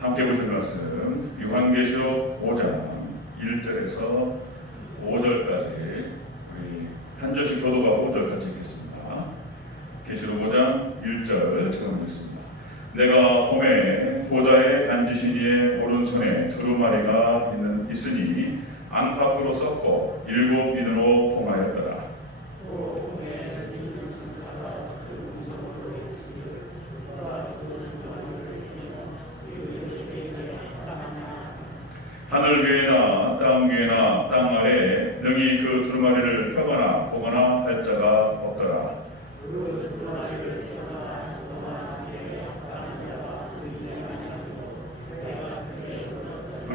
함께 보실 말씀 요한계시록 5장 1절에서 5절까지 우리 한 절씩 교도가 5절 같이 읽겠습니다. 계시록 5장 1절 제가 보겠습니다. 내가 봄에 보좌에 앉으신 이의 오른손에 두루마리가 있으니 안팎으로 썩고 7인으로 봉하였더라. 하늘 위에나 땅 위에나 땅 아래에 능히 그 두루마리를 펴거나 보거나 할 자가 없더라.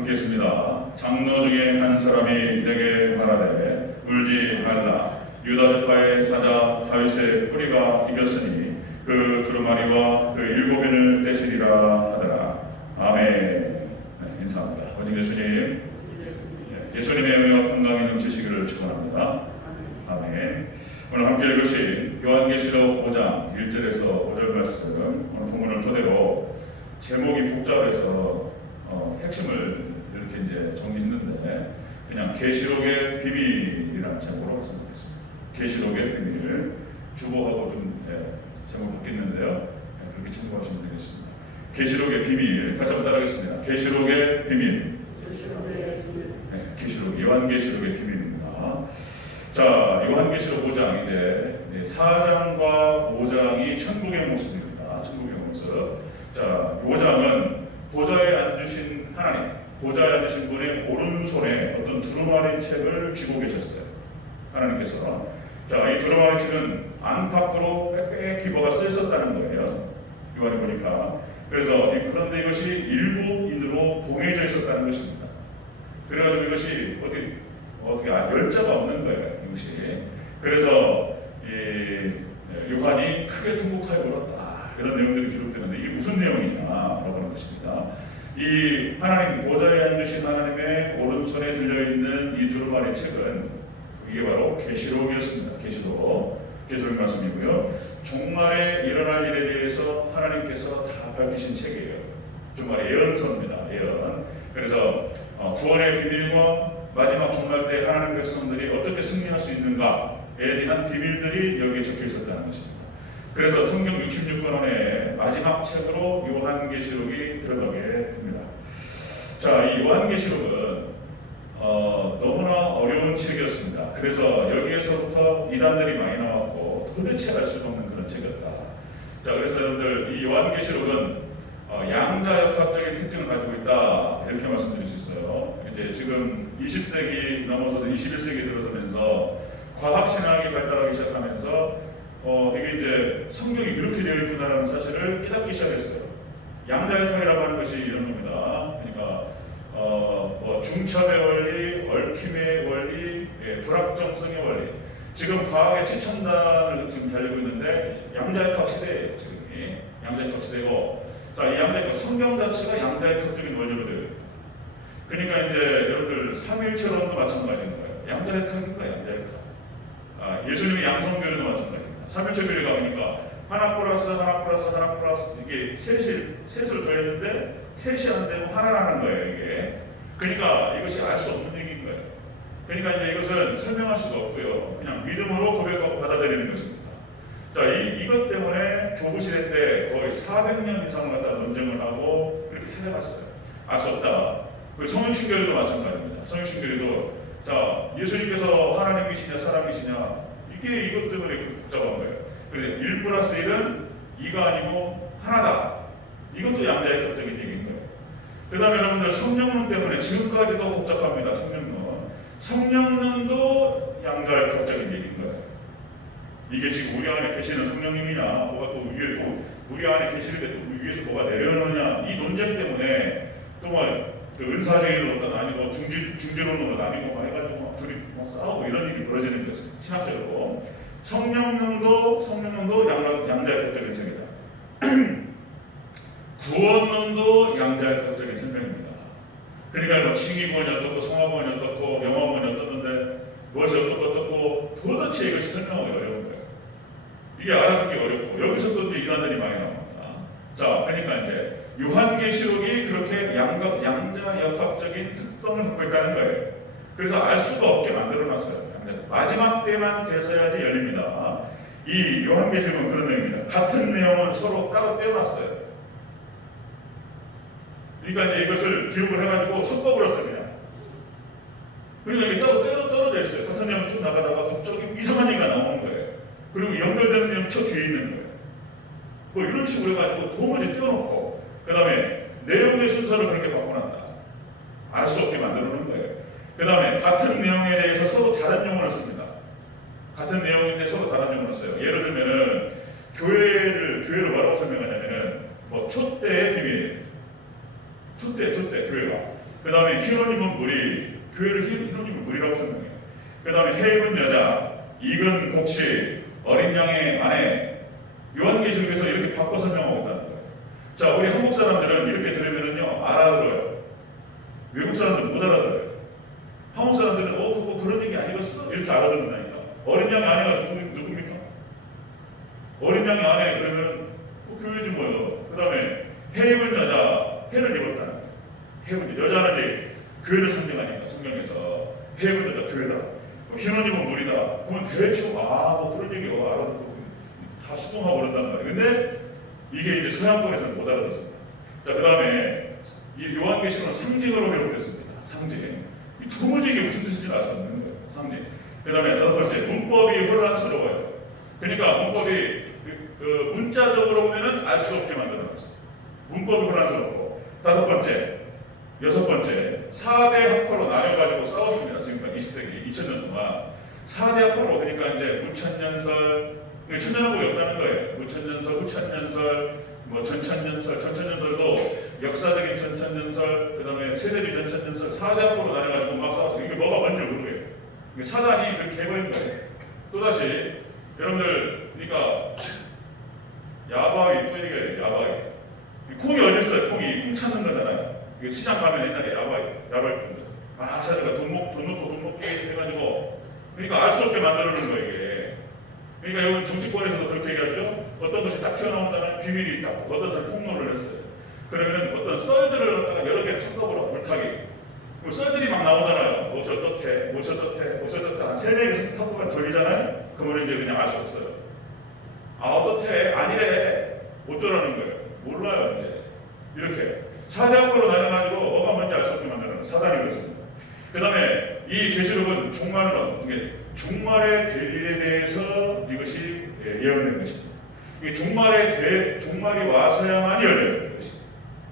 읽겠습니다. 장로 중에 한 사람이 내게 말하되 울지 말라. 유다 지파의 사자 다윗의 뿌리가 이겼으니 그 두루마리와 그 7인을 떼시리라 하더라. 아멘. 네, 인사합니다. 오직 예수님, 예수님의 은혜와 건강이 넘치시기를 축원합니다. 아멘. 오늘 함께 읽으신 요한계시록 5장 1절에서 5절 말씀, 오늘 본문을 토대로 제목이 복잡해서 핵심을 이렇게 이제 정리했는데 그냥 계시록의 비밀이라는 제목으로 말씀드리겠습니다. 계시록의 비밀, 주보하고 좀 제목 바뀌었는데요. 그렇게 참고하시면 되겠습니다. 계시록의 비밀, 같이 한번 따라하겠습니다. 계시록의 비밀. 계시록, 요한계시록의 비밀입니다. 자, 요한계시록 5장 이제 4장과 5장이 천국의 모습입니다. 천국의 모습. 자, 5장은 보좌에 앉으신 하나님, 보좌에 앉으신 분의 오른손에 어떤 두루마리 책을 쥐고 계셨어요. 하나님께서. 자, 이 두루마리 책은 안팎으로 빽빽히 뭐가 쓰였었다는 거예요. 요한이 보니까. 그래서 그런데 이것이 7인으로 봉해져 있었다는 것입니다. 그래가지고 이것이 어떻게 열자가 없는 거예요. 이것이. 그래서 요한이 크게 통곡하여 울었다. 이런 내용들이 기록되는데 이게 무슨 내용이냐라고 하는 것입니다. 이 하나님 보좌에 앉으신 하나님의 오른손에 들려있는 이 두루마리 책은 이게 바로 계시록이었습니다. 계시록 말씀이고요. 종말에 일어날 일에 대해서 하나님께서 다 밝히신 책이에요. 정말 예언서입니다. 예언. 그래서 구원의 비밀과 마지막 종말 때 하나님 백성들이 어떻게 승리할 수 있는가에 대한 비밀들이 여기에 적혀 있었다는 것입니다. 그래서 성경 66권의 마지막 책으로 요한계시록이 들어가게 됩니다. 자, 이 요한계시록은 너무나 어려운 책이었습니다. 그래서 여기에서부터 이단들이 많이 나왔고 도대체 알 수가 없는 그런 책이었다. 자, 그래서 여러분들 이 요한계시록은 양자역학적인 특징을 가지고 있다 이렇게 말씀드릴 수 있어요. 이제 지금 20세기 넘어서서 21세기 들어서면서 과학신학이 발달하기 시작하면서 이게 이제 성경이 이렇게 되어 있구나라는 사실을 깨닫기 시작했어요. 양자역학이라고 하는 것이 이런 겁니다. 그러니까 중첩의 원리, 얽힘의 원리, 불확정성의 원리. 지금 과학의 최첨단을 지금 달리고 있는데 양자역학 시대예요. 지금이 양자역학 시대고, 자, 이 양자역학 성경 자체가 양자역학적인 원리로 되어 있어요. 그러니까 이제 여러분들 삼위일체론도 마찬가지인 거예요. 양자역학인가 양자역학. 예수님의 양성교회도 마찬가지입니다. 삼일체 교회가 보니까 하나 플러스 이게 셋을 더했는데 셋이 안 되고 하나라는 거예요. 이게. 그러니까 이것이 알 수 없는 얘기인 거예요. 그러니까 이제 이것은 설명할 수가 없고요. 그냥 믿음으로 고백하고 받아들이는 것입니다. 자, 이것 때문에 교부시대 때 거의 400년 이상을 갖다 논쟁을 하고 그렇게 찾아갔어요. 알 수 없다. 성육신교회도 마찬가지입니다. 성육신교회도 자, 예수님께서 하나님이시냐 사람이시냐 이게 이것 때문에 복잡한 거예요. 그래서 1+1은 2가 아니고 하나다. 이것도 양자역학적인 얘기인 거예요. 그 다음에 여러분들 성령론 때문에 지금까지도 복잡합니다. 성령론도 양자역학적인 얘기인 거예요. 이게 지금 우리 안에 계시는 성령님이냐 뭐가 또 우리 안에 계시는데 또 위에서 뭐가 내려오느냐 이 논쟁 때문에 또 뭐 그 은사제의로도 나뉘고 중지론으로 나뉘고 막 해가지고 둘이 뭐 싸우고 이런 일이 벌어지는 것은 신학적으로. 성령론도 양자역학적인 책이다. 구원론도 양자역학적인 설명입니다. 그러니까 뭐 칭의구원이 어떻고 성화구원이 어떻고 영화구원이 어떻는데 무엇이 어떻고 도대체 이것이 설명하기 어려운 거예요. 이게 알아듣기 어렵고 여기서 또 이제 이단들이 많이 나옵니다. 자, 그러니까 이제 요한계시록이 그렇게 그렇게 양자역학적인 특성을 갖고 있다는 거예요. 그래서 알 수가 없게 만들어놨어요. 마지막 때만 돼서야지 열립니다. 이 요한계시록은 그런 내용입니다. 같은 내용은 서로 따로 떼어놨어요. 그러니까 이제 이것을 기록을 해가지고 섞어버렸어요, 그냥. 그러니까 이게 따로 떨어져 있어요. 같은 내용 쭉 나가다가 갑자기 이상한 얘기가 나오는 거예요. 그리고 연결되는 내용 저 뒤에 있는 거예요. 뭐 이런 식으로 해가지고 도무지 떼어놓고, 그 다음에 내용의 순서를 그렇게 바꿔놨다. 알 수 없게 만들어 놓은 거예요. 그 다음에 같은 내용에 대해서 서로 다른 용어를 씁니다. 같은 내용인데 서로 다른 용어를 써요. 예를 들면은 교회를 뭐라고 설명하냐면은 뭐 촛대의 비밀, 촛대 교회가. 그 다음에 히로님은 물이, 교회를 히로님은 물이라고 설명해요. 그 다음에 해입은 여자, 익은 곡식, 어린 양의 아내. 요한계시록에서 이렇게 바꿔 설명하고 있다는 거예요. 자, 우리 한국 사람들은 이렇게 들으면은요 알아들어요. 외국 사람들은 못 알아들어요. 한국 사람들은 그거 그런 얘기 아니겠어? 이렇게 알아듣는다니까. 어린 양의 아내가 누굽니까? 어린 양의 아내 그러면 교회지 뭐요. 그 다음에 해 입은 여자, 해를 입었다는 거예요. 해 입은 여자는 이제 교회를 상징하니까 성경에서 해 입은 여자 교회다. 흰옷 입은 물이다. 그러면 대충 뭐 그런 얘기 알아듣고 다 수긍하고 그런단 말이에요. 근데 이게 이제 서양권에서는 못 알아듣습니다. 자, 그 다음에 이 요한계시록은 상징으로 기록됐습니다. 상징. 도무지 이게 무슨 뜻인지 알 수 없는 거예요. 상징. 그 다음에 다섯 번째, 문법이 혼란스러워요. 그러니까 문법이 문자적으로 보면은 알 수 없게 만들어놨어요. 문법이 혼란스럽고. 다섯 번째, 여섯 번째, 4대 학파로 나뉘어가지고 싸웠습니다. 지금까지 20세기, 2000년 동안. 4대 학파로, 그러니까 이제 무천년설, 천년왕국이 없다는 거예요. 무천년설, 후천년설, 뭐 전천년설도 역사적인 전천년설, 그 다음에 세대주의 전천년설, 4대 학파로 나뉘어가지고 막 싸웠어요. 이게 뭐가 뭔지 모르겠어요. 사단이 그렇게 해버린 거예요. 또다시, 여러분들, 그러니까, 야바위, 또 얘기해요, 야바위. 콩이 어딨어요? 콩 찾는 거잖아요. 시장 가면 옛날에 야바위 분들. 찾아가 돈 먹기 해가지고, 그러니까 알 수 없게 만들어놓은 거예요, 이게. 그러니까 여기 정치권에서도 그렇게 얘기하죠. 어떤 것이 딱 튀어나온다는 비밀이 있다고. 어떤 사람이 폭로를 했어요. 그러면 어떤 썰들을 갖다가 여러 개 섞어보라고, 물타기. 썰들이 막 나오잖아요. 무엇이 어떻게, 한 세네 개 섞어가 돌리잖아요. 그러면 이제 그냥 알 수 없어요. 어떻게, 아니래. 어쩌라는 거예요. 몰라요, 이제. 이렇게. 4대 학파로 나눠가지고 뭐가 뭔지 알 수 없게 만드는 사단이 그렇습니다. 그 다음에 이 계시록은 종말론, 종말의 될 일에 대해서 이것이 예언된 것입니다. 종말이 와서야만 열려요. 이것이.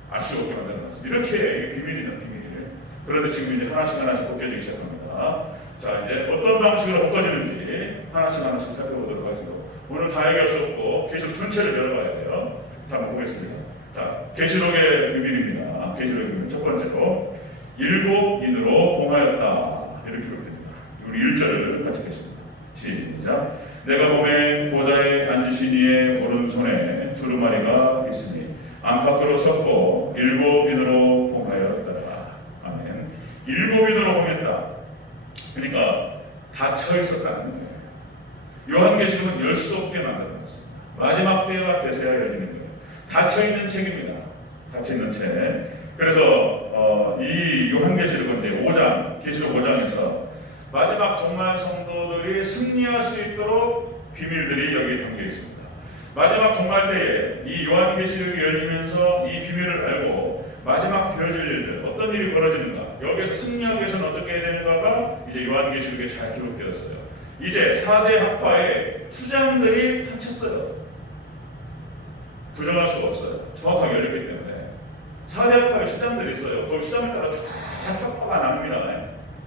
알 수 없게 만들어놨습니다. 이렇게 비밀이는 비밀이에요. 그런데 지금 이제 하나씩 벗겨지기 시작합니다. 자, 이제 어떤 방식으로 벗겨지는지 하나씩 살펴보도록 하겠습니다. 오늘 다 얘기할 수 없고 계시록 전체를 열어봐야 돼요. 자, 한번 보겠습니다. 자, 계시록의 비밀입니다. 계시록의 비밀 첫 번째로 일곱 인으로 봉하였다. 이렇게 기록됩니다. 우리 1절을 같이 읽겠습니다. 시작. 내가 보매 보좌에 앉으신 이의 오른손에 두루마리가 있으니 안팎으로 섰고 일곱 인으로 봉하였더라. 아멘. 일곱 인으로 봉했다. 그러니까 닫혀 있었다는 거예요. 요한계시록은 열 수 없게 만들어놨습니다. 마지막 때가 되서야 열리는 거예요. 닫혀있는 책입니다. 닫혀있는 책. 그래서 이 요한계시록은 이제 5장, 계시록 5장에서 마지막 종말 성도들이 승리할 수 있도록 비밀들이 여기에 담겨 있습니다. 마지막 종말 때에 이 요한계시록이 열리면서 이 비밀을 알고 마지막 되어질 일들, 어떤 일이 벌어지는가, 여기에서 승리하기 위해서는 어떻게 해야 되는가가 이제 요한계시록에 잘 기록되었어요. 이제 4대 학파의 수장들이 합쳤어요. 부정할 수가 없어요. 정확하게 열렸기 때문에. 4대 학파의 수장들이 있어요. 그 수장에 따라 다 학파가 나눕니다.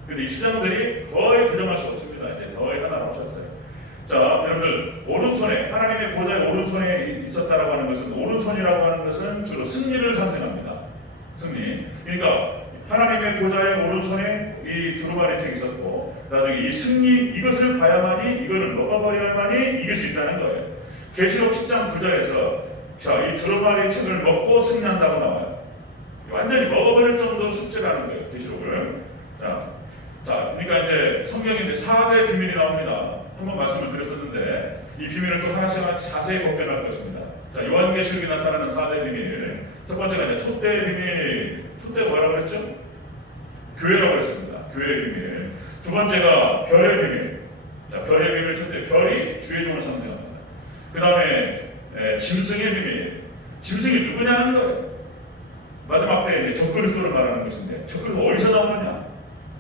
근데 이 수장들이 거의 부정할 수가 없습니다. 이제 거의 하나로 합쳤어요. 자, 여러분들, 오른손에, 하나님의 보좌의 오른손에 있었다라고 하는 것은, 오른손이라고 하는 것은 주로 승리를 상징합니다. 승리. 그러니까, 하나님의 보좌의 오른손에 이 두루마리 책이 있었고, 나중에 이 승리, 이것을 봐야만이, 이걸 먹어버려야만이 이길 수 있다는 거예요. 계시록 10장 9절에서 자, 이 두루마리 책을 먹고 승리한다고 나와요. 완전히 먹어버릴 정도로 숙제라는 거예요, 계시록을. 자, 그러니까 이제 성경에 이제 4대 비밀이 나옵니다. 한번 말씀을 드렸었는데, 이 비밀을 또 하나씩 자세히 벗겨날 것입니다. 자, 요한계시록에 나타나는 4대 비밀. 첫 번째가 이제 촛대의 비밀, 첫째 뭐라고 그랬죠? 교회라고 했습니다. 교회의 비밀. 두 번째가 별의 비밀. 자, 별의 비밀 첫째, 별이 주의 종을 상징합니다. 그 다음에 짐승의 비밀. 짐승이 누구냐는 거예요. 마지막 때 이제 적그리스도를 말하는 것인데, 적그리스도 어디서 나오느냐?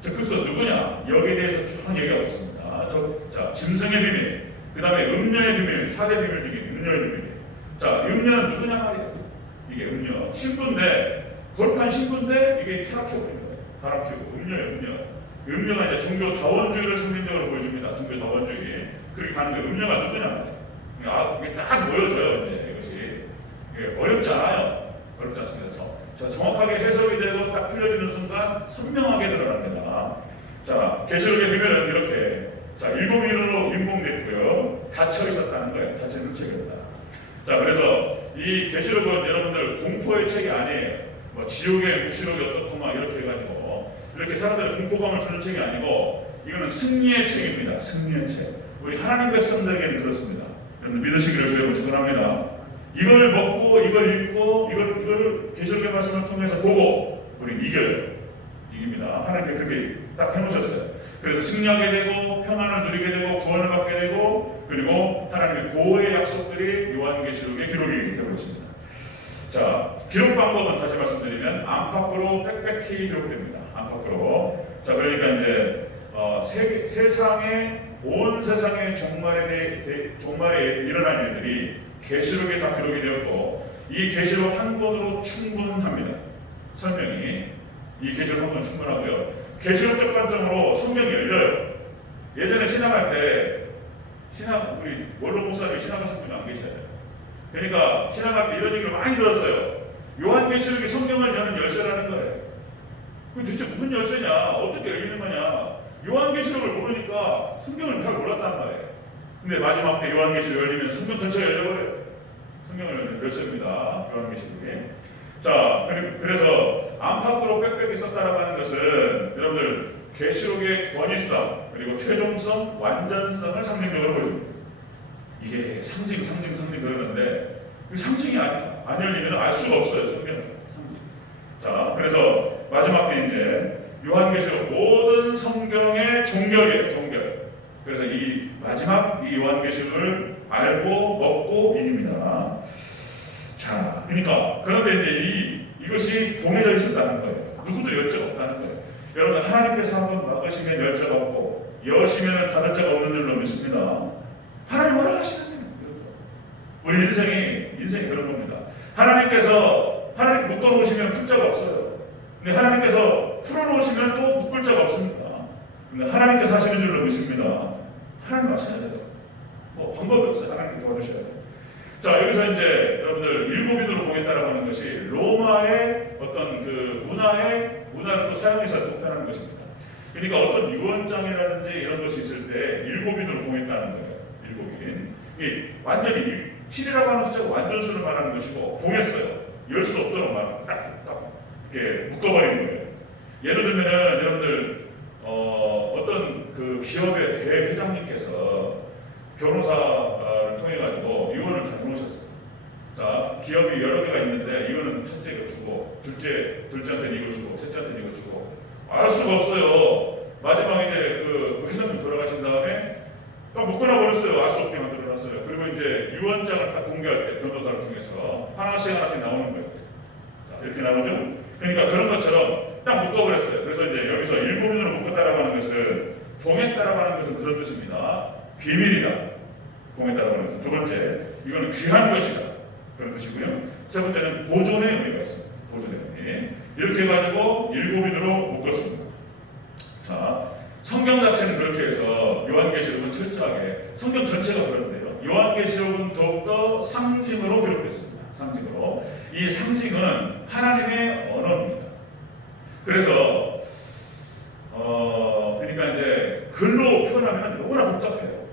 적그리스도 누구냐? 여기에 대해서 쭉 얘기하고 있습니다. 자, 짐승의 비밀. 그 다음에 음녀의 비밀. 4대 비밀 중에 음녀의 비밀. 자, 음녀는 누구냐 말이에요. 이게 음녀. 신부인데, 거룩한 신부인데, 이게 타락해버린 거예요. 타락해고 음녀예요, 음녀. 음녀가 이제 종교 다원주의를 상징적으로 보여줍니다. 종교 다원주의. 그렇게 가는 거예요. 음녀가 누구냐 말이에요. 이게 딱 보여줘요, 이제 이것이. 이게 어렵지 않아요. 어렵지 않습니다. 자, 정확하게 해석이 되고 딱 풀려지는 순간 선명하게 드러납니다. 자, 계시록의 비밀은 이렇게. 자, 7인으로 임공됐고요. 닫혀 있었다는 거예요. 닫혀있는 책이었다. 자, 그래서 이 계시록은 여러분들 공포의 책이 아니에요. 뭐 지옥의 묵시록이 어떻고 막 이렇게 해가지고 이렇게 사람들의 공포감을 주는 책이 아니고 이거는 승리의 책입니다. 승리의 책. 우리 하나님 백성들에게는 그렇습니다. 여러분 믿으시기를 주님으로 축원합니다. 이걸 먹고 이걸 읽고 이걸 계시록의 말씀을 통해서 보고 우리 이깁니다. 하나님께 그렇게 딱 해놓으셨어요. 그래서 승리하게 되고 평안을 누리게 되고 구원을 받게 되고 그리고 하나님의 보호의 약속들이 요한계시록에 기록이 되고 있습니다. 자, 기록 방법은 다시 말씀드리면 안팎으로 빽빽히 기록됩니다. 안팎으로. 자, 그러니까 이제 온 세상의 종말에 일어날 일들이 계시록에 다 기록이 되었고 이 계시록 한 권으로 충분합니다. 설명이 이 계시록 한 권 충분하고요. 계시록적 관점으로 성경이 열려요. 예전에 신학할 때 우리 원로 목사님이 신학하신 분이 안 계셔요. 그러니까 신학할 때 이런 얘기를 많이 들었어요. 요한계시록이 성경을 여는 열쇠라는 거예요. 그게 대체 무슨 열쇠냐? 어떻게 열리는 거냐? 요한계시록을 모르니까 성경을 잘 몰랐단 말이에요. 근데 마지막 때 요한계시록 열리면 성경 전체가 열려버려요. 성경을 열는 열쇠입니다. 요한계시록이. 자, 그래서 안팎으로 빽빽히 썼다라고 하는 것은 여러분들 계시록의 권위성 그리고 최종성, 완전성을 상징적으로 보여줍니다. 이게 상징 그러는데 그 상징이 안 열리면 알 수가 없어요. 성경은 상징. 자, 그래서 마지막 때 이제 요한계시록 모든 성경의 종결이에요. 종결. 그래서 이 마지막 이 요한계시록을 알고 먹고 이깁니다. 자, 그러니까 그런데 이제 이것이 봉해져 있었다는 거예요. 누구도 열자가 없다는 거예요. 여러분 하나님께서 한번 막으시면 열자가 없고 여시면 닫을 자가 없는 줄로 믿습니다. 하나님 허락하시는 거예요. 우리 인생이 그런 겁니다. 하나님 묶어놓으시면 풀 자가 없어요. 근데 하나님께서 풀어놓으시면 또 묶을 자가 없습니다. 근데 하나님께서 하시는 줄로 믿습니다. 하나님 하셔야 돼요. 뭐 방법이 없어요. 하나님 도와주셔야 돼요. 자, 여기서 이제 여러분들 일곱인으로 보겠다라고 하는 것이 로마의 어떤 그 문화를 또 사용해서 표현하는 것입니다. 그러니까 어떤 유언장이라든지 이런 것이 있을 때 일곱인으로 보겠다는 거예요. 일곱인. 이게 완전히 7이라고 하는 숫자가 완전수를 말하는 것이고 봉했어요. 열 수 없도록 딱 이렇게 묶어버리는 거예요. 예를 들면은 여러분들 어떤 그 기업의 대회장님께서 변호사를 통해 가지고 유언을 다 해놓으셨어요. 자, 기업이 여러 개가 있는데 이거는 첫째 이거 주고 둘째한테는 이거 주고 셋째한테는 이거 주고 알 수가 없어요. 마지막에 이제 그 회장님 돌아가신 다음에 딱 묶어놔 버렸어요. 알 수 없게 만들어놨어요. 그리고 이제 유언장을 딱 공개할 때 변호사를 통해서 하나씩 나오는 거예요. 자, 이렇게 나오죠. 그러니까 그런 것처럼 딱 묶어버렸어요. 그래서 이제 여기서 일본인으로 묶었다라고 하는 것은 봉했다라고 하는 것은 그런 뜻입니다. 비밀이다. 봉했다라고 하는 것은. 두 번째, 이거는 귀한 것이다. 그런 뜻이고요. 세 번째는 보존의 의미가 있습니다. 보존의 의미. 이렇게 해가지고 일곱인으로 묶었습니다. 자, 성경 자체는 그렇게 해서 요한계시록은 철저하게 성경 전체가 그런데요. 요한계시록은 더욱더 상징으로 기록됐습니다. 상징으로. 이 상징은 하나님의 언어입니다. 그래서 그러니까 이제 글로 표현하면 너무나 복잡해요.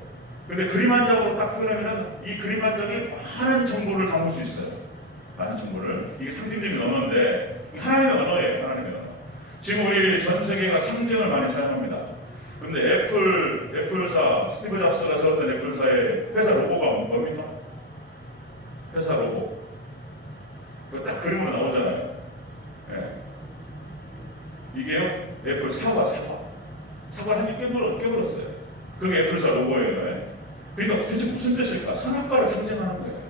근데 그림 한 장으로 딱 표현하면 이 그림 한 장이 많은 정보를 담을 수 있어요. 많은 정보를. 이게 상징적인 언어인데 하나님의 언어예요. 하나님의 언어. 지금 우리 전 세계가 상징을 많이 사용합니다. 그런데 애플사 스티브 잡스가 세웠던 애플사의 회사 로고가 뭡니까? 회사 로고. 그거 딱 그림으로 나오잖아요. 네. 이게요, 애플 사과를 한입 깨물었어요. 그게 애플사 로고예요. 그러니까 도대체 무슨 뜻일까? 선악과를 상징하는 거예요.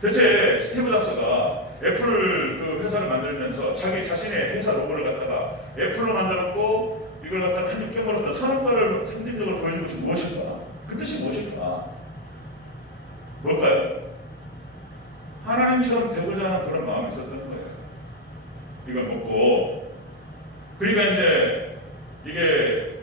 대체 스티브 잡스가 애플 그 회사를 만들면서 자기 자신의 회사 로고를 갖다가 애플로 만들었고 이걸 갖다가 한입 깨물었다. 선악과를 상징적으로 보여준 것이 무엇일까? 그 뜻이 무엇일까? 뭘까요? 하나님처럼 되고자 하는 그런 마음이 있었던 거예요. 이걸 먹고. 그러니까 이제 이게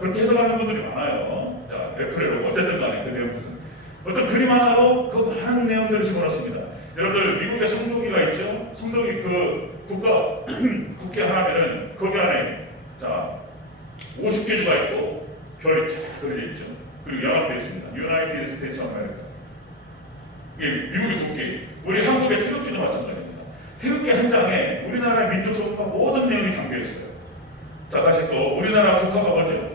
그렇게 해석하는 분들이 많아요. 자, 애플의 로고 어쨌든 간에 그 내용 무슨 어떤 그림 하나로 그 많은 내용들을 집어넣습니다. 여러분들 미국에 성도기가 있죠? 성도기 그 국회 하나면은 거기 안에 자 50개주가 있고 별이 쫙 그려져 있죠. 그리고 연합되어 있습니다. 유나이티드 스테이츠 오브 아메리카. 이게 미국의 국회. 우리 한국의 태극기도 마찬가지입니다. 태극기 한 장에 우리나라의 민족성과 모든 내용이 담겨 있어요. 자, 다시 또 우리나라 국가가 뭐죠?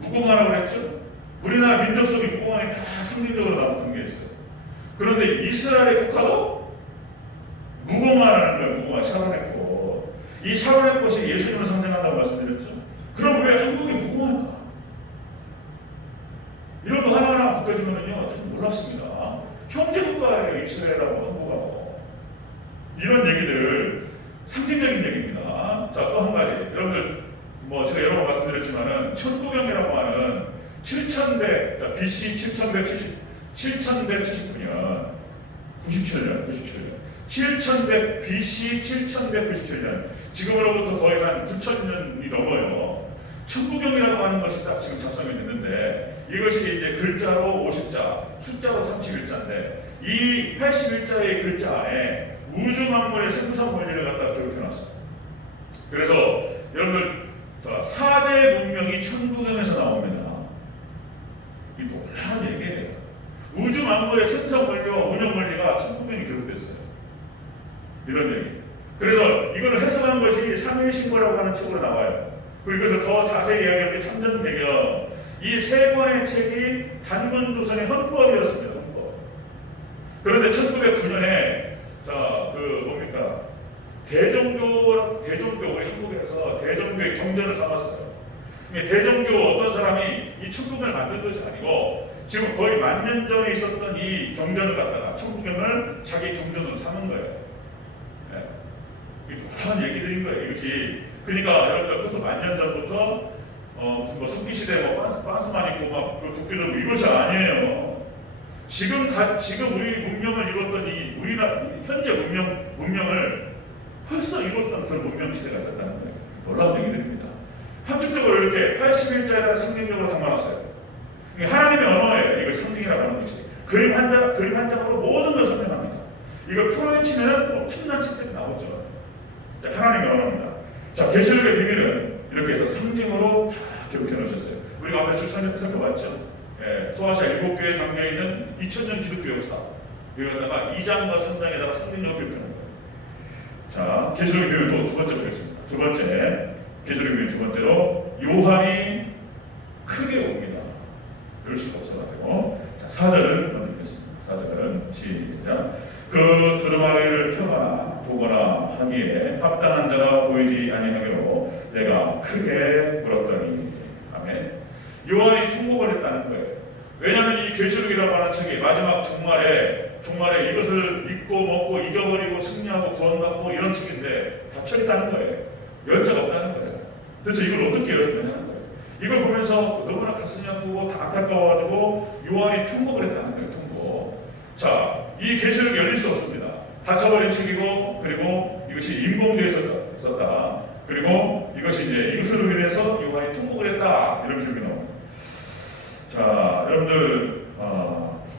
무궁화라고 그랬죠? 우리나라 민족성이 무궁화에 다 상징적으로 담겨 있어요. 그런데 이스라엘의 국가도 무궁화라는 거예요. 무궁화 샤론의 꽃. 이 샤론의 꽃이 예수님을 상징한다고 말씀드렸죠. 그럼 왜 한국이 무궁화일까? 이런 거 하나하나 바꿔주면요 참 놀랍습니다. 형제 국가예요. 이스라엘하고 한국하고. 이런 얘기들 상징적인 얘기입니다. 자, 또 한 가지. 여러분들 뭐 제가 여러 번 말씀드렸지만은 천부경이라고 하는 7100 BC 7179년 7100 BC 7197년 지금으로부터 거의 한 9000년이 넘어요. 천부경이라고 하는 것이 딱 지금 작성이 됐는데 이것이 이제 글자로 50자, 숫자로 31자인데 이 81자의 글자 안에 우주 만물의 생성 원리를 갖다가 기록해놨어요. 그래서 여러분들 4대 문명이 천부경에서 나옵니다. 이 놀라운 얘기예요. 우주 만물의 생성 원리와 운영 원리가 천부경이 기록됐어요. 이런 얘기. 그래서 이걸 해석한 것이 삼일신고라고 하는 책으로 나와요. 그리고 이것을 더 자세히 이야기할 때 참전 배경. 이 세 권의 책이 단문조선의 헌법이었습니다. 헌법. 그런데 1909년에 대종교 우리 한국에서 대종교의 경전을 삼았어요. 대종교 어떤 사람이 이 천부경을 만든 것이 아니고 지금 거의 10,000년 전에 있었던 이 경전을 갖다가 천부경을 자기 경전으로 삼은 거예요. 네. 이게 놀라운 얘기들인 거예요. 이것이 그러니까 여러분들 그래서 10,000년 전부터 뭐 석기시대 뭐 빤스만 입고 막 도끼 들고 이것이 아니에요. 지금 우리 문명을 이뤘던 이 우리나라 현재 문명을 벌써 이뤘던 그런 문명 시대가 있었다는 거예요. 놀라운 얘기들입니다. 함축적으로 이렇게 81자에다 상징적으로 담아놨어요. 하나님의 언어예요. 이걸 상징이라고 하는 것이 그림 한 장으로 모든 걸 설명합니다. 이걸 풀어내치면 엄청난 책들이 나오죠. 자, 하나님의 언어입니다. 자, 계시록의 비밀은 이렇게 해서 상징으로 다 기록해 놓으셨어요. 우리가 앞에 출산을 살펴봤죠. 소아시아 7교회에 담겨있는 2000년 기독교 역사. 여기다가 2장과 3장에다가 상징적으로 기록해 놓은 거예요. 자, 계시록의 비밀도 두 번째 보겠습니다. 두 번째, 계시록의 비밀 두 번째로 요한이 크게 옵니다. 이럴 수가 없어가지고. 자, 4절을 먼저 읽겠습니다. 4절은 시작. 그 두루마리를 펴거나 보거나 하기에 합당한 자가 보이지 아니하기로 내가 크게 물었더니. 아멘. 요한이 통곡을 했다는 거예요. 왜냐하면 이 계시록이라고 하는 책이 마지막 종말에 이것을 믿고 먹고 이겨버리고 승리하고 구원받고 이런 책인데 닫혀있다는 거예요. 열자가 없다는 거예요. 그래서 이걸 어떻게 열었냐는 거예요. 이걸 보면서 너무나 가슴이 아프고 다 안타까워가지고 요한이 통곡을 했다는 거예요. 통곡. 자, 이 계시록이 열릴 수 없습니다. 닫혀버린 책이고 그리고 이것이 인공되어 있었다. 그리고 이것이 이제 이것으로 인해서 요한이 통곡을 했다. 이런 기록이 나옵니다. 자, 여러분들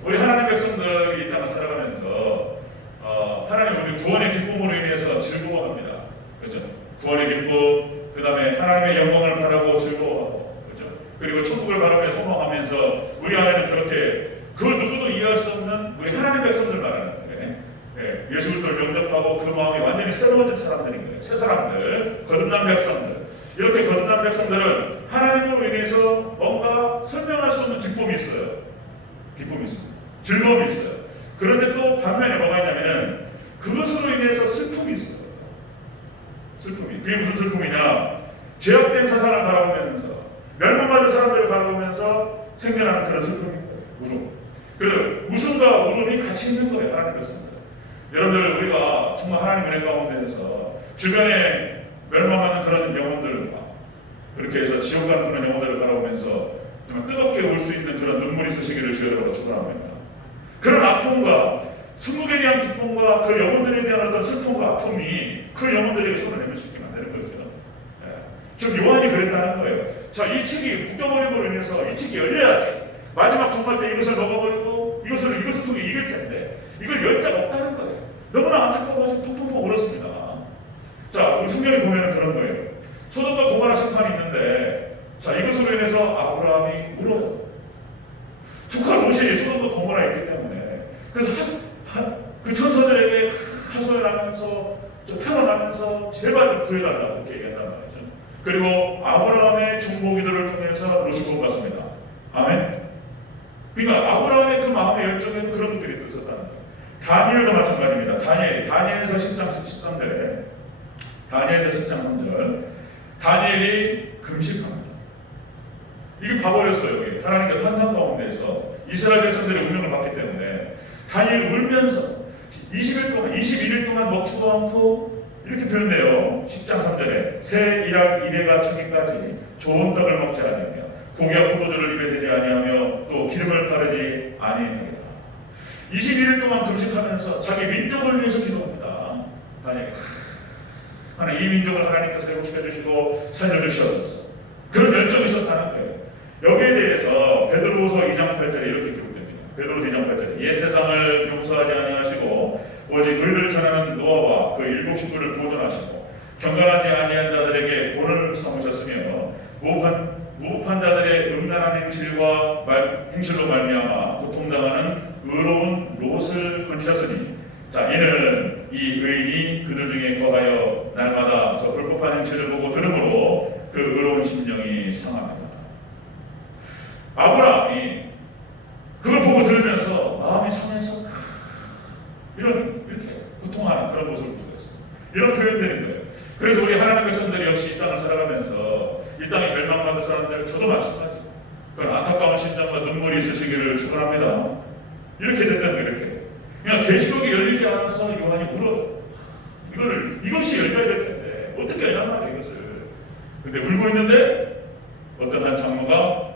우리 하나님 백성들이 이 땅을 살아가면서 하나님 우리 구원의 기쁨으로 인해서 즐거워합니다. 그렇죠? 구원의 기쁨, 그 다음에 하나님의 영광을 바라고 즐거워하고, 그렇죠? 그리고 천국을 바라며 소망하면서 우리 안에는 그렇게 그 누구도 이해할 수 없는 우리 하나님 백성들 말하는 거예요. 예수 그리스도를 영접하고 그 마음이 완전히 새로워진 사람들인 거예요. 새 사람들, 거듭난 백성들. 이렇게 거듭난 백성들은 하나님으로 인해서 뭔가 설명할 수 없는 기쁨이 있어요. 기쁨이 있습니다. 즐거움이 있어요. 그런데 또 반면에 뭐가 있냐면은 그것으로 인해서 슬픔이 있어요. 슬픔이. 그게 무슨 슬픔이냐? 제약된 세상을 바라보면서 멸망받은 사람들을 바라보면서 생겨나는 그런 슬픔인 거예요. 울음. 그 웃음과 울음이 같이 있는 거예요. 하나님 그렇습니다. 여러분들 우리가 정말 하나님 은혜 가운데서 주변에 멸망하는 그런 영혼들과 그렇게 해서 지옥 가는 그런 영혼들을 바라보면서 정말 뜨겁게 울 수 있는 그런 눈물이 있으시기를 주여로 축원합니다. 그런 아픔과 천국에 대한 기쁨과 그 영혼들에 대한 어떤 슬픔과 아픔이 그 영혼들에게 손을 내밀 수 있게 만드는 거죠. 지금 요한이 그랬다는 거예요. 자, 이 책이 묶여버림으로 인해서 이 책이 열려야지 마지막 종말 때 이것을 먹어버리고 이것을 통해 이길 텐데 이걸 열 자가 없다는 거예요. 너무나 안타까워서 통통통 울었습니다. 자, 우리 성경에 보면 그런 거예요. 소돔과 고모라 심판이 있는데 자, 이것으로 인해서 아브라함이 울어요. 북한 옷이 소돔과 고모라에 있기 때문에 그래서 그 천사들에게 하소연하면서 태어나면서 제발 좀 구해달라고 이렇게 얘기한단 말이죠. 그리고 아브라함의 중보기도를 통해서 롯이 구원받습니다. 아멘. 그러니까 아브라함의 그 마음의 열정에도 그런 것들이 또 있었다는 거예요. 다니엘도 마찬가지입니다. 다니엘에서 10장 13절에 다니엘에서 10장 3절 다니엘이 금식합니다. 이게 봐버렸어요. 하나님께 환상 가운데에서 이스라엘 백성들의 운명을 받기 때문에 다니엘이 울면서 20일 동안 21일 동안 먹지도 않고 이렇게 들었네요. 10장 3절에 새 이래가 차기까지 좋은 떡을 먹지 아니하며 고기와 포도주를 입에 대지 아니하며 또 기름을 바르지 아니하리라. 21일 동안 금식하면서 자기 민족을 위해서 기도합니다. 하나님 이 민족을 하나님께서 회복시켜 주시고 살려주시옵소서. 그런 열정이 있었다는 거예요. 여기에 대해서 베드로후서 2장 8절에 이렇게 기록됩니다. 베드로후서 2장 8절에 옛 세상을 용서하지 아니하시고 오직 의를 전하는 노아와 그 일곱 식구를 보존하시고 경건하지 아니한 자들에게 본을 삼으셨으며 무법한 자들의 음란한 행실로 말미암아 고통당하는 의로운 롯을 건지셨으니 자 이는 이 의인이 그들 중에 거하여 날마다 저 불법한 행실을 보고 들으므로 그 의로운 심령이 상합니다. 아브라함이 그걸 보고 들으면서 마음이 상해서 이렇게 고통하는 그런 모습을 보였어요. 이런 표현들인 거예요. 그래서 우리 하나님 백성들이 역시 이 땅을 살아가면서 이 땅에 멸망받은 사람들 저도 마찬가지. 그런 안타까운 심정과 눈물이 있으시기를 축원합니다. 이렇게 됐다는 거예요. 이렇게. 그냥 계시록이 열리지 않아서 요한이 울어요. 이것이 열려야 될 텐데 어떻게 하냔 말이에요 이것을. 근데 울고 있는데 어떤 한 장로가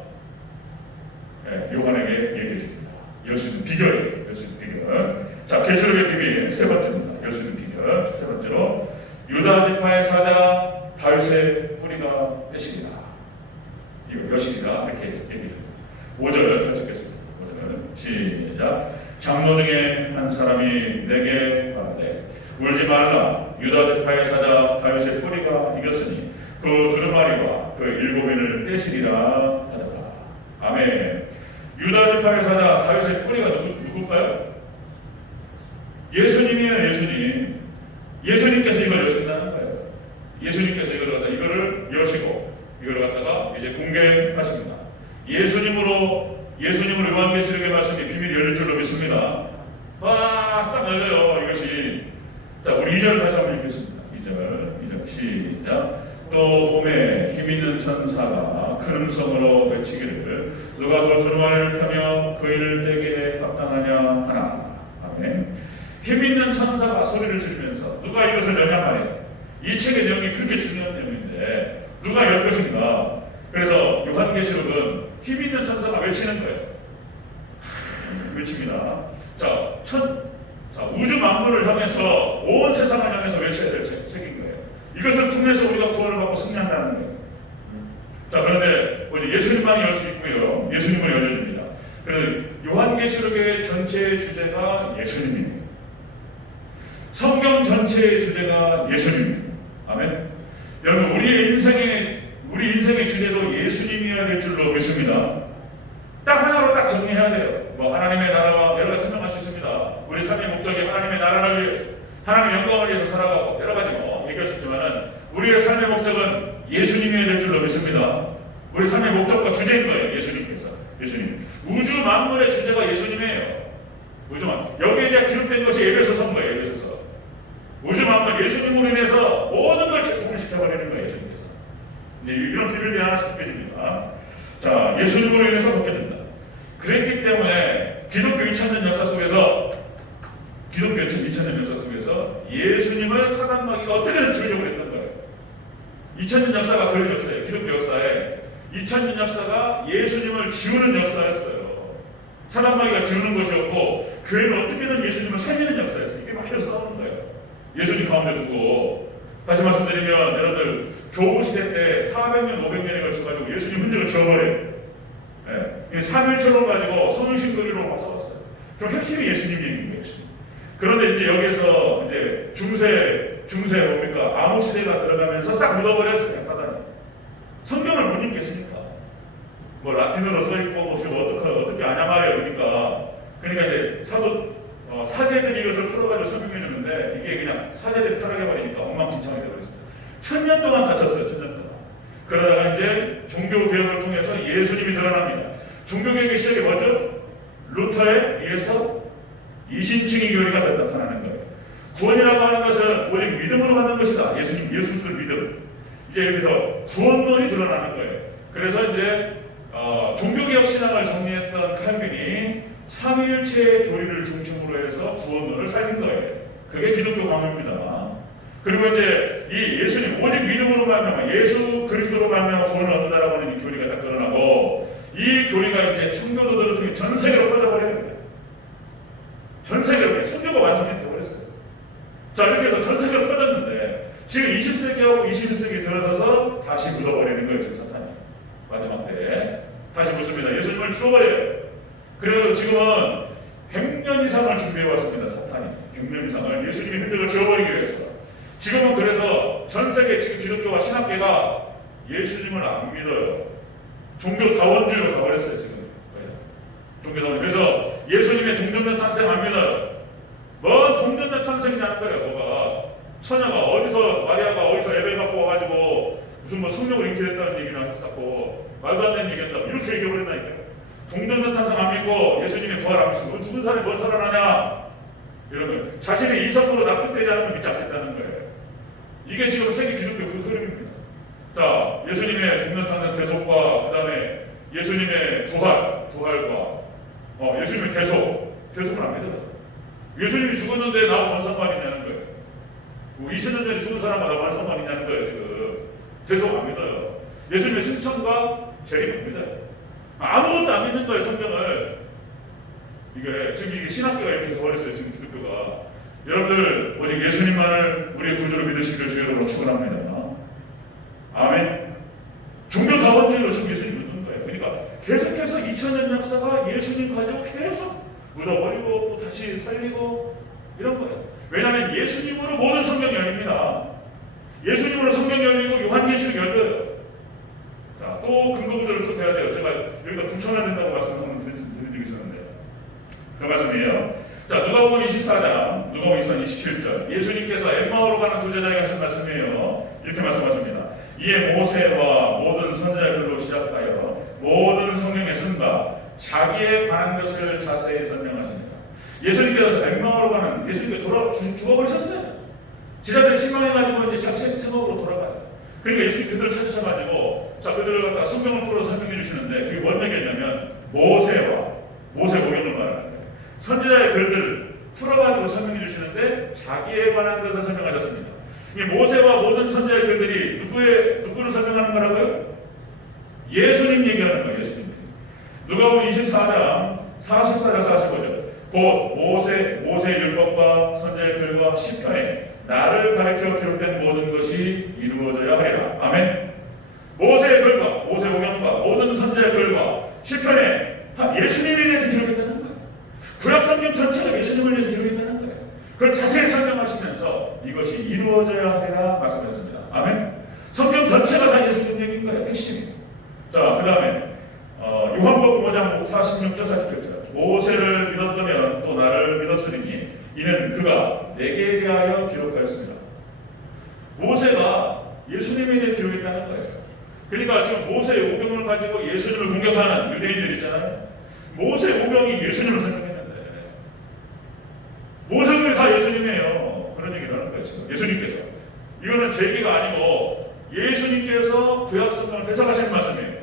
요한에게 얘기해 줍니다. 열 수 있는 비결이에요. 열 수 있는 비결. 자, 계시록의 비밀 세 번째입니다. 열 수 있는 비결. 세 번째로 유다 지파의 사자 다윗의 뿌리가 되시리라. 이거 여신이라 이렇게 얘기해 줍니다. 5절 계속했습니다. 5절 시작. 장로 중에 한 사람이 내게 말하되 울지 말라. 유다 지파의 사자 다윗의 뿌리가 이겼으니 그 두루마리와 그 일곱인을 떼시리라 하더라. 아멘. 유다 지파의 사자 다윗의 뿌리가 누굴까요? 예수님이에요. 예수님께서 이걸 여신다는 거예요. 예수님께서 이거를 여시고 이걸 갖다가 이제 공개하십니다. 예수님으로 요한계시록의 말씀이 비밀이 열릴 줄로 믿습니다. 싹 열려요 이것이. 자, 우리 2절 다시 한번 읽겠습니다. 2절 시작. 또 봄에 힘있는 천사가 큰 음성으로 외치기를 누가 그 두루마리를 펴며 그 일을 떼게 합당하냐 하나. 아멘. 힘있는 천사가 소리를 지르면서 누가 이것을 여냐 말이에요. 이 책의 내용이 그렇게 중요한 내용인데 누가 열 것인가. 그래서 요한계시록은 힘있는 천사가 외치는 거예요. 외칩니다. 자, 우주 만물을 향해서 온 세상을 향해서 외쳐야 될 책인 거예요. 이것을 통해서 우리가 구원을 받고 승리한다는 거예요. 자, 그런데 예수님만이 열 수 있고요. 예수님을 열려줍니다. 그래서 요한계시록의 전체의 주제가 예수님입니다. 성경 전체의 주제가 예수님입니다. 아멘. 여러분, 우리 인생의 주제도 예수님이어야 될 줄로 믿습니다. 딱 하나로 딱 정리해야 돼요. 하나님의 나라와 여러 가지 설명할 수 있습니다. 우리 삶의 목적이 하나님의 나라를 위해서, 하나님의 영광을 위해서 살아가고 여러 가지 얘기할 수 있지만은 우리의 삶의 목적은 예수님이어야 될 줄로 믿습니다. 우리 삶의 목적과 주제인 거예요. 예수님께서. 예수님. 우주 만물의 주제가 예수님이에요. 여기에 대한 기록된 것이 에베소서인 거예요. 에베소서. 우주 만물 예수님으로 인해서 모든 걸 책봉시켜버리는 거예요. 예수님께서. 이제 이런 비밀이 하나씩 벗겨집니다. 자, 예수님으로 인해서 벗겨진다. 그랬기 때문에 기독교 2000년 역사 속에서 기독교 2000년 역사 속에서 예수님을 사단마귀가 어떻게든 지으려고 했던 거예요. 2000년 역사가 그런 역사예요. 기독교 역사에 2000년 역사가 예수님을 지우는 역사였어요. 사단마귀가 지우는 것이었고 교회는 어떻게든 예수님을 살리는 역사였어요. 이게 막 싸우는 거예요. 예수님 가운데 두고 다시 말씀드리면 여러분들 교부 시대 때 400년, 500년에 걸쳐가지고 예수님 흔적을 지워버려요. 네. 3일처럼 가지고 손신거리로 막 싸웠어요. 그럼 핵심이 예수님 얘기인 거예요. 그런데 이제 여기서 이제 중세 뭡니까? 암흑 시대가 들어가면서 싹 묻어버렸어요. 사단이. 성경을 못 읽겠으니까. 뭐 라틴어로 써 있고 뭐 어떻게 아냐 말이에요. 그러니까 이제 사제들이 이것을 풀어가지고 설명해 주는데 이게 그냥 사제들이 타락해버리니까 엉망진창이 되어버렸어요. 1000년 동안 다쳤어요. 1000년 동안. 그러다가 이제 종교개혁을 통해서 예수님이 드러납니다. 종교개혁의 시작이 뭐죠? 루터에 의해서 이신층의 교회가 나타나는 거예요. 구원이라고 하는 것은 오직 믿음으로 받는 것이다. 예수님을 믿음. 이제 여기서 구원론이 드러나는 거예요. 그래서 이제 종교개혁 신앙을 정리했던 칼빈이 삼위일체의 교리를 중심으로 해서 구원론을 살린 거예요. 그게 기독교 강요입니다. 그리고 이제 이 예수님 오직 믿음으로 말미암아 예수 그리스도로 말미암아 구원을 얻는다라고 하는 이 교리가 딱 드러나고 이 교리가 이제 청교도들을 통해 전 세계로 퍼져버려야 됩니다. 전 세계로 선교가 완성이 되어버렸어요. 자, 이렇게 해서 전 세계로 퍼졌는데 지금 20세기하고 21세기 들어서서 다시 묻어버리는 거예요. 지금 사탄이 마지막 때에 다시 묻습니다. 예수님을 죽어버려요. 그래서 지금은 100년 이상을 준비해왔습니다. 사탄이 100년 이상을 예수님의 흔적을 지워버리기 위해서. 지금은 그래서 전 세계 지금 기독교와 신학계가 예수님을 안 믿어요. 종교 다원주의로 가버렸어요. 지금 종교 다원. 그래서 예수님의 동정녀 탄생 안 믿어요. 뭐 동정녀 탄생이냐는 거예요. 뭐가 처녀가 어디서 마리아가 어디서 예배 받고 와가지고 무슨 뭐 성령을 잉태했다는 얘기를 하고 말도 안 되는 얘기한다 이렇게 얘기해버린다니까요. 동정녀 탄생 안 믿고 예수님의 부활 안 믿고 죽은 사람이 뭔 살아나냐 이런 거예요. 자신의 이성으로 납득되지 않으면 믿지 않겠다는 거예요. 이게 지금 세계 기독교 그 흐름입니다. 자, 예수님의 동정녀 탄생 대속과 그 다음에 예수님의 부활과 예수님의 대속은 안 믿어요. 예수님이 죽었는데 나하고 뭔 상관이냐는 거예요. 뭐 20년 전에 죽은 사람과 나하고 뭔 상관이냐는 거예요. 지금 대속 안 믿어요. 예수님의 승천과 재림 안 믿어요. 아무것도 안 믿는 거예요. 성경을. 지금 이게 신학교가 이렇게 되어버렸어요. 지금 기독교가. 여러분들 오직 예수님만을 우리의 구주로 믿으시기를 주여로 축원합니다. 아멘. 종교 다원주의로 지금 예수님 믿는 거예요. 그러니까 계속해서 2000년 역사가 예수님 가지고 계속 묻어버리고 또 다시 살리고 이런 거예요. 왜냐하면 예수님으로 모든 성경이 열립니다. 예수님으로 성경이 열리고 요한계시록 열려요. 자, 또 근거구절을 또 해야 돼요. 제가 여기다 붙여놔야 된다고 말씀을 드리고 있었는데 그 말씀이에요. 자, 누가복음 24장, 누가복음 27절 예수님께서 엠마오로 가는 두 제자에게 하신 말씀이에요. 이렇게 말씀하십니다. 이에 모세와 모든 선지자들로 시작하여 모든 성경에 쓴 바 자기에 관한 것을 자세히 설명하십니다. 예수님께서 엠마오로 가는 예수님께서 죽어버리셨어요. 제자들이 실망해가지고 이제 자기 생업으로 돌아가요. 그러니까 예수님 그들을 찾으셔가지고 자, 그들을 갖다 성경을 풀어서 설명해 주시는데 그게 뭔 얘기냐면 모세 복음을 말하는 거예요. 선지자의 글들을 풀어가지고 설명해 주시는데 자기에 관한 것을 설명하셨습니다. 이 모세와 모든 선지자의 글들이 누구를 설명하는 거라고요? 예수님 얘기하는 거예요. 예수님. 누가복음 24장 44절 45절 곧 모세 율법과 선지자의 글과 시편에 나를 가르쳐 기록된 모든 것이 이루어져야 하리라. 아멘. 모세의 글과 모세오경과 모든 선지자의 글과 시편에 다 예수님에 대해서 기록했다는 거예요. 구약성경 전체가 예수님을 위해서 기록했다는 거예요. 그걸 자세히 설명하시면서 이것이 이루어져야 하리라 말씀하셨습니다. 아멘. 성경 전체가 다 예수님 얘기인 거예요. 핵심이. 자, 그 다음에 요한복음 5장 46절 47절 모세를 믿었다면 또 나를 믿었으리니 이는 그가 내게 대하여 기록하였습니다. 모세가 예수님에 대해 기록했다는 거예요. 그러니까 지금 모세의 오경을 가지고 예수님을 공격하는 유대인들 있잖아요. 모세의 오경이 예수님을 설명했는데 모세들이 다 예수님이에요. 그런 얘기를 하는 거예요. 지금 예수님께서. 이거는 제 얘기가 아니고 예수님께서 구약 성경을 해석하신 말씀이에요.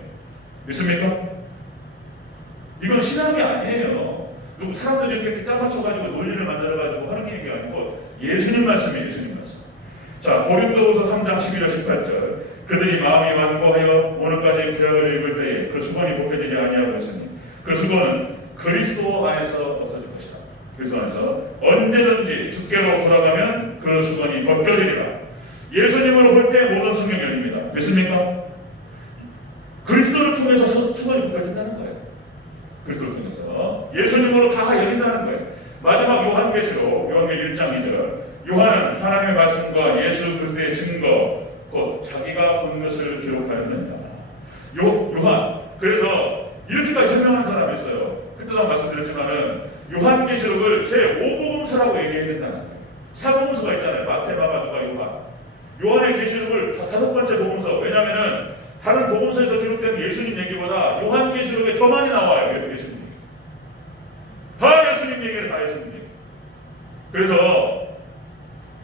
믿습니까? 이건 신앙이 아니에요. 누구 사람들이 이렇게 짜맞춰가지고 논리를 만들어가지고 하는 얘기 아니고 예수님 말씀이에요. 예수님 말씀. 자, 고린도후서 3장 11절 18절. 그들이 마음이 완고하여 오늘까지 구약을 읽을 때에 그 수건이 벗겨지지 아니하고 있으니 그 수건은 그리스도 안에서 없어질 것이다. 그리스도 안에서 언제든지 주께로 돌아가면 그 수건이 벗겨지리라. 예수님을 볼 때 모든 성경이 열립니다. 믿습니까? 그리스도를 통해서 수건이 벗겨진다는 거예요. 그리스도를 통해서 예수님으로 다 열린다는 거예요. 마지막 요한계시록 요한계시록 1장 2절. 요한은 하나님의 말씀과 예수 그리스도의 증거 곧 자기가 본 것을 기록하였느니라. 요한 그래서 이렇게까지 설명하는 사람이 있어요. 그때도 말씀드렸지만은 요한계시록을 제5복음서라고 얘기해야 된다는 거예요. 사복음서가 있잖아요. 마태, 마가, 누가, 요한. 요한의 계시록을 다섯 번째 복음서. 왜냐하면은 다른 복음서에서 기록된 예수님 얘기보다 요한계시록에 더 많이 나와요. 예수님 얘기. 다 예수님 얘기를 다 예수님 얘기. 그래서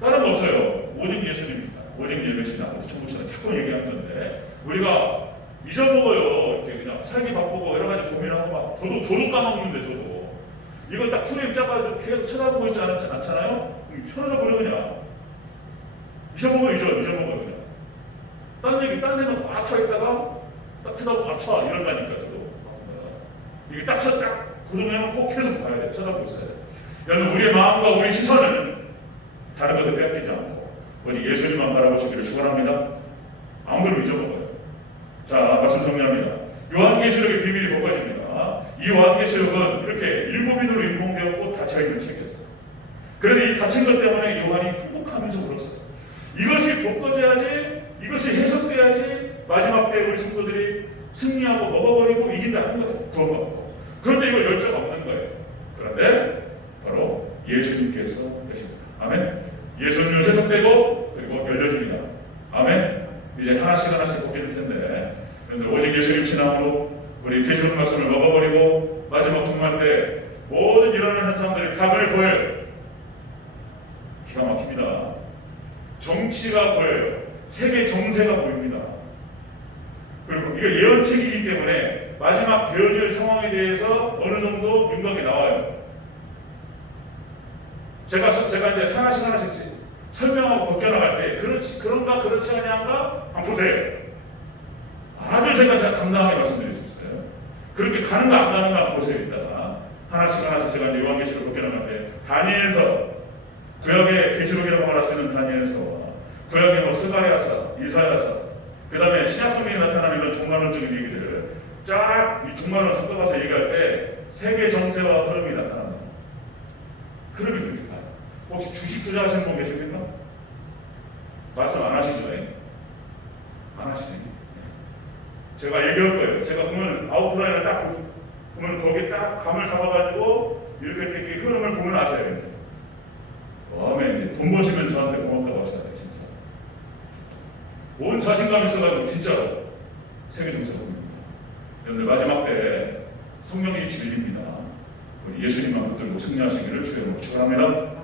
다른 거 없어요. 오직 예수님입니다. 오직 예배시다. 천국시다. 자꾸 얘기하는데 우리가 잊어먹어요. 이렇게 그냥 살기 바쁘고 여러 가지 고민하고 막 저도 까먹는데 저도 이걸 딱 프레임 짜가지고 계속 쳐다보고 있지 않잖아요? 쳐져 버려 그냥. 잊어먹어요 그냥. 딴 얘기, 딴 생각 막 차있다가 딱 쳐다보고 맞춰 이런다니까 저도. 이게 딱 고정해놓고 계속 봐야 돼. 쳐다보고 있어야 돼. 여러분 우리의 마음과 우리 시선은 다른 것을 빼앗기지 않고 오직 예수님만 바라보시기를 축원합니다. 안 그러면 잊어먹어요. 자, 말씀 정리합니다. 요한계시록의 비밀이 벗겨집니다. 이 요한계시록은 이렇게 일곱인으로 인공되었고 닫혀있는 책이었어요. 그런데 이 닫힌 것 때문에 요한이 푹푹하면서 울었어요. 이것이 벗겨져야지, 이것이 해석돼야지 마지막 때 우리 친구들이 승리하고 먹어버리고 이긴다는 거예요. 구원받고. 그런데 이걸 열 적 없는 거예요. 그런데 바로 예수님께서 계십니다. 아멘. 예수님은 해석되고 그리고 열려집니다. 아멘. 이제 하나씩 벗겨질 텐데 그런데 오직 예수님 신앙으로 우리 계시록 말씀을 먹어버리고 마지막 종말 때 모든 일어나는 현상들이 다 눈에 보여요. 기가 막힙니다. 정치가 보여요. 세계 정세가 보입니다. 그리고 이거 예언책이기 때문에 마지막 되어질 상황에 대해서 어느 정도 윤곽이 나와요. 제가 이제 하나씩 설명하고 벗겨나갈 때 그런가 그렇지 않냐가 한번 보세요. 아주 제가 당당하게 말씀드릴 수 있어요. 그렇게 가는가 안 가는가 보세요. 이따가 하나씩 제가 이제 요한계시록 벗겨나갈 때 다니엘서 구약의 계시록이라고 말할 수 있는 다니엘서 구약의 뭐 스가랴서, 이사야서 그 다음에 신약성경에 나타나는 이런 종말론적인 얘기들을 쫙 이 종말론 섞어가서 얘기할 때 세계 정세와 흐름이 나타납니다. 흐름이 그렇게 가요. 혹시 주식 투자하시는 분 계십니까? 말씀 안 하시죠? 안 하시죠? 제가 얘기할 거예요. 제가 보면 아웃라인을 딱 보면 거기에 딱 감을 잡아가지고 이렇게 흐름을 보면 아셔야 됩니다. 다음에 돈 버시면 저한테 고맙다고 하시잖아요. 진짜 온 자신감 있어가지고 진짜로 세계 정세가 보입니다. 그런데 마지막 때 성령이 진리입니다. 우리 예수님만 붙들고 승리하시기를 주의 이름으로 축원합니다.